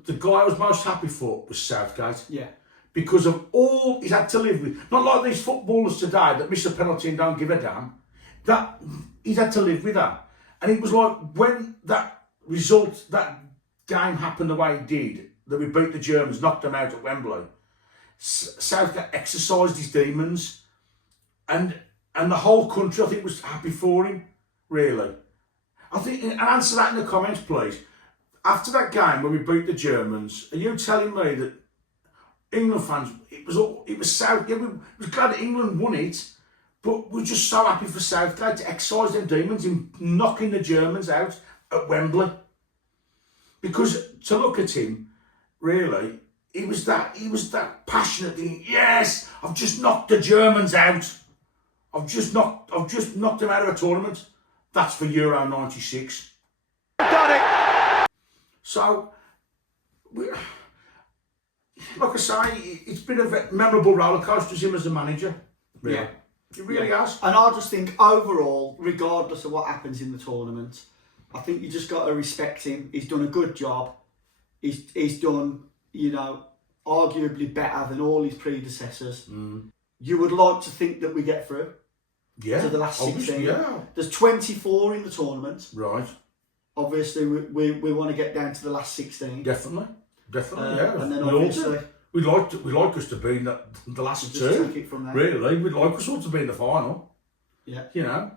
the guy I was most happy for was Southgate. Yeah. Because of all he's had to live with. Not like these footballers today that miss a penalty and don't give a damn. That he's had to live with that. And it was like when that game happened the way it did, that we beat the Germans, knocked them out at Wembley, Southgate exercised his demons. And the whole country, I think, was happy for him, really. I think, and answer that in the comments, please. After that game when we beat the Germans, are you telling me that England fans, it was South, yeah, we was glad that England won it, but we're just so happy for Southgate to exercise them demons in knocking the Germans out at Wembley. Because to look at him, really, he was that passionate thing. Yes, I've just knocked the Germans out. I've just knocked them out of a tournament. That's for Euro '96. Done it. So, like I say, it's been a memorable rollercoaster as him as a manager. Really. Yeah. It really has. And I just think overall, regardless of what happens in the tournament, I think you just got to respect him. He's done a good job. He's done, you know, arguably better than all his predecessors. You would like to think that we get through to the last 16. Yeah. There's 24 in the tournament. Right. Obviously, we want to get down to the last 16. Definitely, yeah. And then We all obviously, do. We'd like us to be in the last just two. take it from there. Really, we'd like us all to be in the final. Yeah. You know,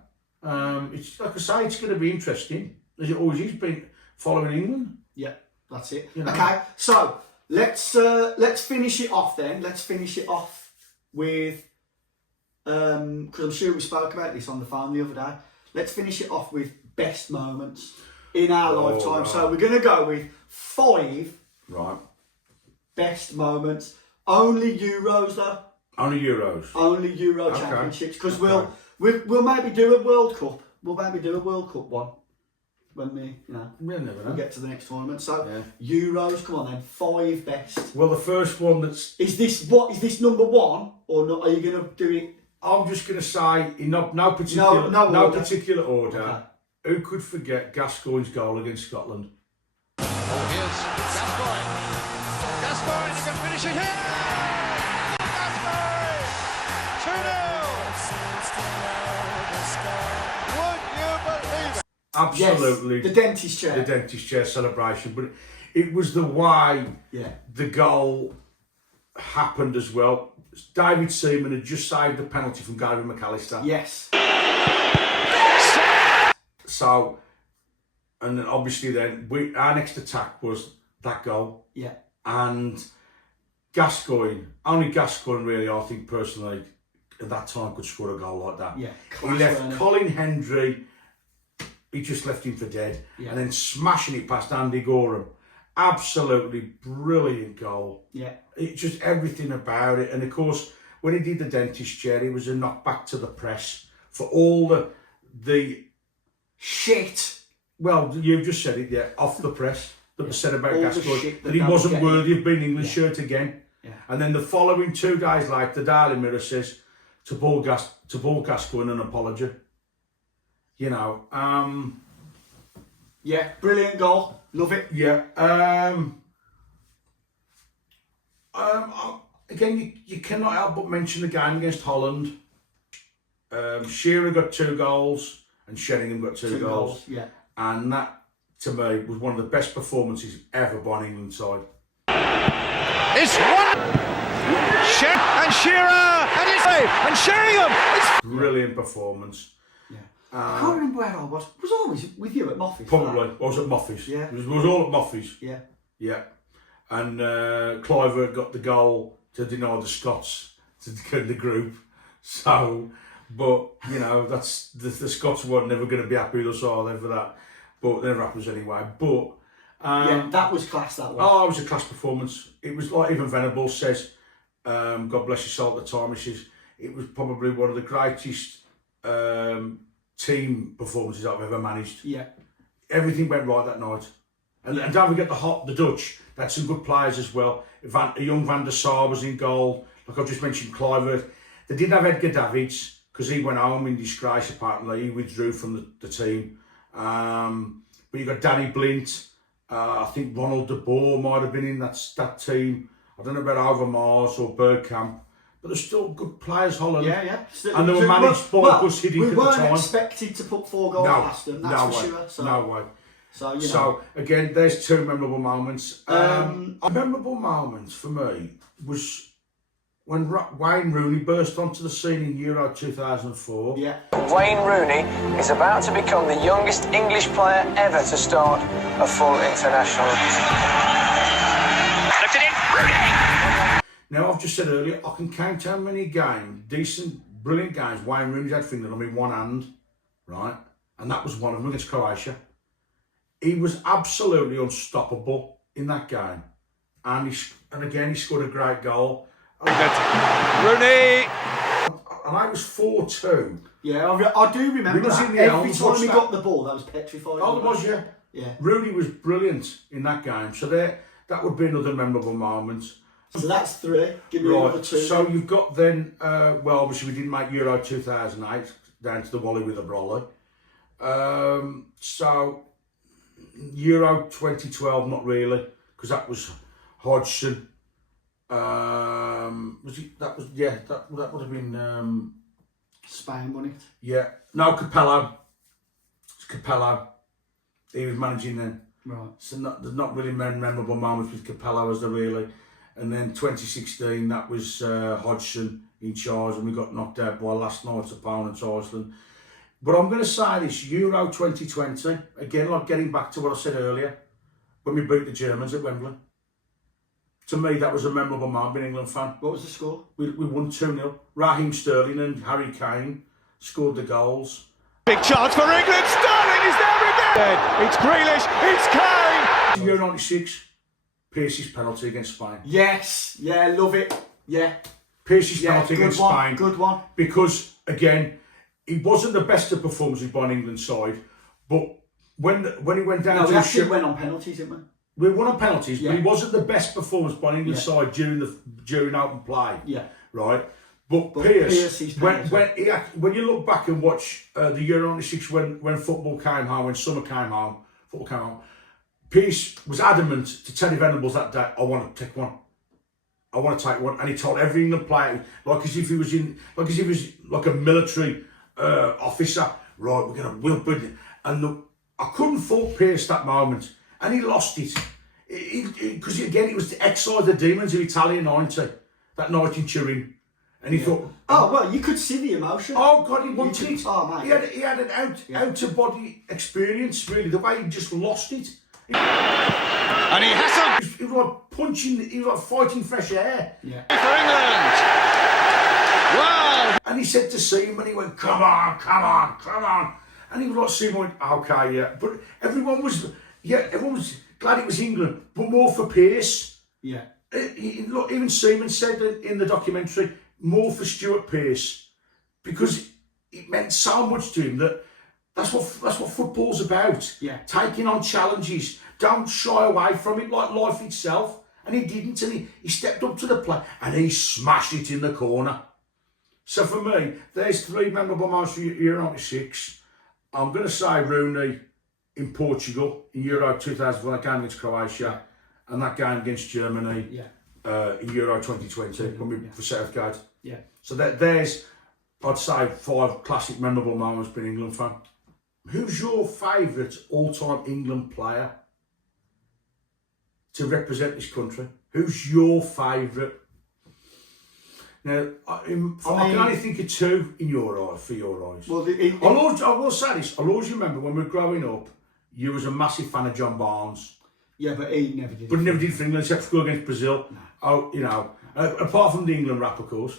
it's like I say, it's going to be interesting, as it always has been following England. Yeah, that's it. You know. Okay, so let's finish it off then. Let's finish it off with because I'm sure we spoke about this on the phone the other day. Let's finish it off with best moments in our lifetime. Right. So we're going to go with 5 best moments. Only Euros though. Only Euros. Only Euro Okay. Championships because Okay. we'll maybe do a World Cup. We'll maybe do a World Cup one when we We'll never know. get to the next tournament. So Yeah. Euros, come on then, 5 best. Well, the first one that's Is this number 1 or not? Are you going to do it? I'm just going to say in no particular No order. particular order. Okay. Who could forget Gascoigne's goal against Scotland? Oh, here's Gascoigne. Gascoigne, he can finish it here! Gascoigne! 2-0! Would you believe it? Absolutely. Yes, the dentist chair. The dentist chair celebration, but it was the way the goal happened as well. David Seaman had just saved the penalty from Gary McAllister. Yes. So, and then obviously then our next attack was that goal. Yeah. And only Gascoigne really, I think personally, at that time could score a goal like that. Yeah. He left Colin Hendry, he just left him for dead. Yeah. And then smashing it past Andy Gorham. Absolutely brilliant goal. Yeah. It's just everything about it. And of course, when he did the dentist chair, it was a knock back to the press for all the shit. well, you've just said it, off the press that was said about All the Gascoigne, shit that he that was wasn't getting. worthy of being England's shirt again. Yeah. And then the following 2 days later, the Daily Mirror says to Paul Gascoigne an apology. You know, Yeah, brilliant goal. Love it. yeah. Again, you cannot help but mention the game against Holland. Shearer got 2 goals and Sheringham got 2 goals. Yeah. And that, to me, was one of the best performances ever by an England side. It's one! And Shearer! And it's and Sheringham! It's Brilliant performance. Yeah. I can't remember where I was. Was I always with you at Moffe's? Probably. I was at Moffe's. Yeah. It was all at Moffe's. Yeah. Yeah. And Clivert got the goal to deny the Scots to get in the group. So, but, you know, that's the Scots were never going to be happy with us all over that. But it never happens anyway. But yeah, that was class, that one. oh, it was a class performance. It was like even Venables says, God bless his soul at the time, he says, it was probably one of the greatest team performances I've ever managed. Yeah. Everything went right that night. And don't forget the Dutch, they had some good players as well. A young Van der Sar was in goal. Like I've just mentioned, Clivert. They didn't have Edgar Davids because he went home in disgrace apparently. He withdrew from the team. But you got Danny Blint. I think Ronald de Boer might have been in that team. I don't know about Overmars or Bergkamp. But they're still good players, Holland. Yeah. And they were managed by Gus Hiddink we at the weren't time. expected to put 4 goals past them, that's for sure. So, No way. So, you know. So again, there's 2 memorable moments. A memorable moment for me was when Wayne Rooney burst onto the scene in Euro 2004. Yeah. Wayne Rooney is about to become the youngest English player ever to start a full international. Looked at it, Rooney! Now, I've just said earlier, I can count how many games, decent, brilliant games, Wayne Rooney's had for England on one hand, right? And that was one of them against Croatia. He was absolutely unstoppable in that game. And again, he scored a great goal. Rooney! And I was 4-2. Yeah, I do remember We was that. in the Every Elms, time watched he that. got the ball, that was petrified. Oh, it was, yeah. Yeah. Rooney was brilliant in that game. So that would be another memorable moment. So that's 3. Give me another 2. So you've got then, well, obviously we didn't make Euro 2008 down to the Wally with the Brolly. So Euro 2012, not really, because that was Hodgson. Was it? That was That would have been Spain won it. Yeah. No, Capello. It's Capello. He was managing then. Right. So there's not really memorable moments with Capello, as there really. And then 2016, that was Hodgson in charge, and we got knocked out by last night's opponent, Iceland. But I'm going to say this, Euro 2020, again, like getting back to what I said earlier, when we beat the Germans at Wembley. To me, that was a memorable moment, being an England fan. What was the score? We won 2-0. Raheem Sterling and Harry Kane scored the goals. Big chance for England. Sterling is there again. It's Grealish. It's Kane. Euro 96, Pierce's penalty against Spain. Yes. Yeah, love it. Yeah. Pierce's penalty against Spain. Good one. Because, again, it wasn't the best of performances by an England side, but when he went down to we actually went on penalties, didn't we? We won on penalties, yeah. but it wasn't the best performance by an England side during open play. Yeah. Right? But Pierce, when you look back and watch the Euro 96 when football came home, when summer came home, football came home, Pierce was adamant to Teddy Venables that day, I want to take one. I want to take one. And he told every England player, like as if he was like a military officer, right, we'll bring it. And I couldn't fault Pierce that moment. And he lost it. Because again, it was to excise the demons of Italian 90, that night in Turin. And he thought... Oh, well, you could see the emotion. Oh, God, he wanted it. Oh, mate. He had an out-of-body experience, really, the way he just lost it. And he hasn't. He was like punching, he was like fighting fresh air. Yeah. For England. Wow. And he said to Seaman, he went, come on, come on, come on. And he was like, Seaman went, okay, yeah. But everyone was glad it was England, but more for Pearce. Yeah. Look, even Seaman said in the documentary, more for Stuart Pearce, because it meant so much to him that's what football's about. Yeah. Taking on challenges. Don't shy away from it like life itself. And he didn't, and he stepped up to the plate and he smashed it in the corner. So for me, there's 3 memorable moments for Euro 96. I'm going to say Rooney in Portugal in Euro 2004, that game against Croatia, and that game against Germany in Euro 2020 when we for Southgate. Yeah. So there's, I'd say, 5 classic memorable moments being an England fan. Who's your favourite all-time England player to represent this country? Who's your favourite? Now, I can only think of 2 in your eyes, for your eyes. Well, I will say this. I'll always remember when we were growing up, you was a massive fan of John Barnes. Yeah, but he never did. But he never did for England, except for score against Brazil. No. Oh, you know, apart from the England rap, of course.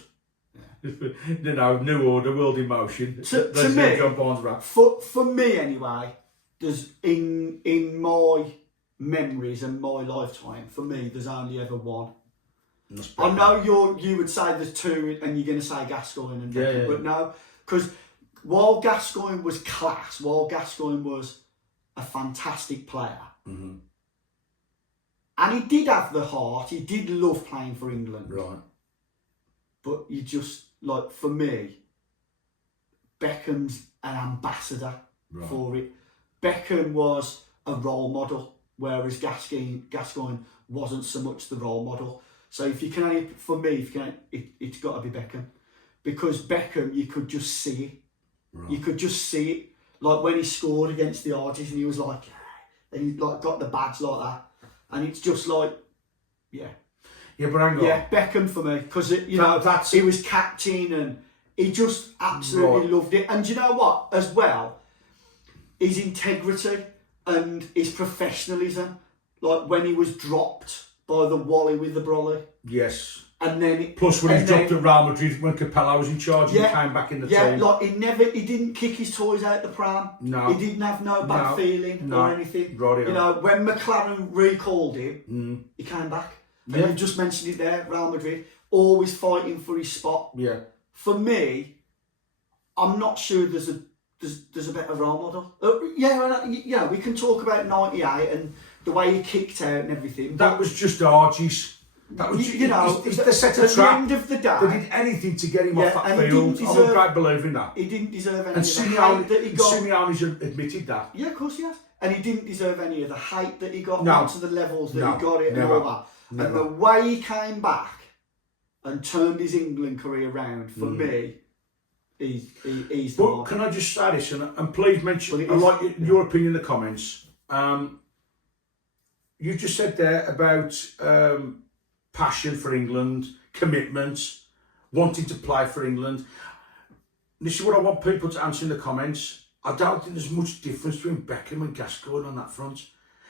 Yeah. You know, New Order, World in Motion. To me, John Barnes rap. For me anyway, there's in my memories and my lifetime, for me, there's only ever one. I know you would say there's 2, and you're going to say Gascoigne and Beckham, but no, because while Gascoigne was class, while Gascoigne was a fantastic player, and he did have the heart, he did love playing for England, right? But you just, like, for me, Beckham's an ambassador for it. Beckham was a role model, whereas Gascoigne wasn't so much the role model. So if you can, for me, it's got to be Beckham, because Beckham, you could just see it. Right. You could just see it, like when he scored against the Argies, and he was like, and he like got the badge like that, and it's just like, yeah, but hang on, Beckham for me, because he was captain and he just absolutely loved it. And you know what, as well, his integrity and his professionalism, like when he was dropped by the Wally with the Brolly. Yes. And then plus when he dropped at Real Madrid when Capello was in charge and he came back in the team. Yeah, like he didn't kick his toys out the pram. No. He didn't have no bad feeling or anything. Right. You know, when McLaren recalled him, he came back. And you just mentioned it there, Real Madrid, always fighting for his spot. Yeah. For me, I'm not sure there's a better role model. Yeah, we can talk about 98 and the way he kicked out and everything. That was just Argies. That was, you know, they set a at the trap. end of the day, They did anything to get him off that and he field. didn't I'm deserve- a great believer in that. he didn't deserve any And of the hate that he got. Simeone's admitted that. Yeah, of course he has. And he didn't deserve any of the hate that he got, No. not to the levels that No, he got it never. and all that. Never. And the way he came back and turned his England career around, for me, he's the But one. can I just say this, and please mention, Well, it I is- like your opinion in the comments. You just said there about passion for England, commitment, wanting to play for England. This is what I want people to answer in the comments. I don't think there's much difference between Beckham and Gascoigne on that front,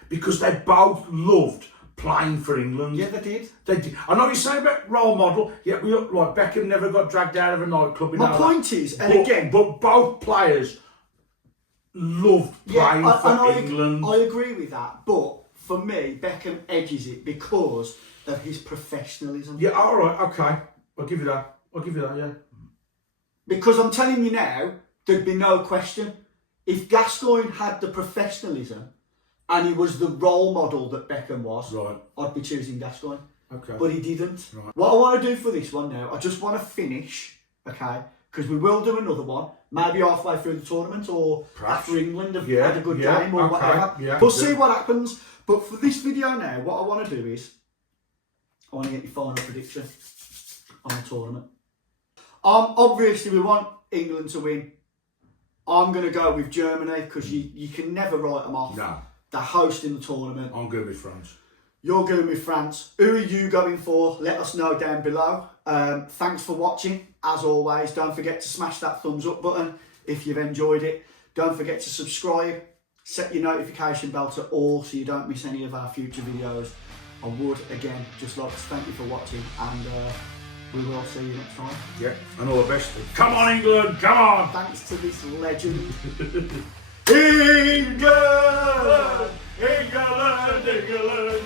because they both loved playing for England. Yeah, they did. They did. I know what you're saying about role model. Yeah, like Beckham never got dragged out of a nightclub. My point is, and but, again, but both players loved playing for England. I agree with that, but for me, Beckham edges it because of his professionalism. Yeah, all right, okay. I'll give you that. Yeah. Because I'm telling you now, there'd be no question. If Gascoigne had the professionalism and he was the role model that Beckham was, Right. I'd be choosing Gascoigne. Okay. But he didn't. Right. What I want to do for this one now, I just want to finish, okay? Because we will do another one, maybe halfway through the tournament or Perhaps. after England have Yeah, had a good yeah, game or okay, whatever. yeah, we'll yeah. see what happens. But for this video now, what I want to do is, I want to get your final prediction on the tournament. Obviously, we want England to win. I'm going to go with Germany because you can never write them off. No, They're hosting the tournament. I'm going with France. You're going with France. Who are you going for? Let us know down below. Thanks for watching. As always, don't forget to smash that thumbs up button if you've enjoyed it. Don't forget to subscribe. Set your notification bell to all so you don't miss any of our future videos. I would, again, just like to thank you for watching, and we will see you next time. Yeah, and all the best. Come on, England, come on! Thanks to this legend. England! England! England!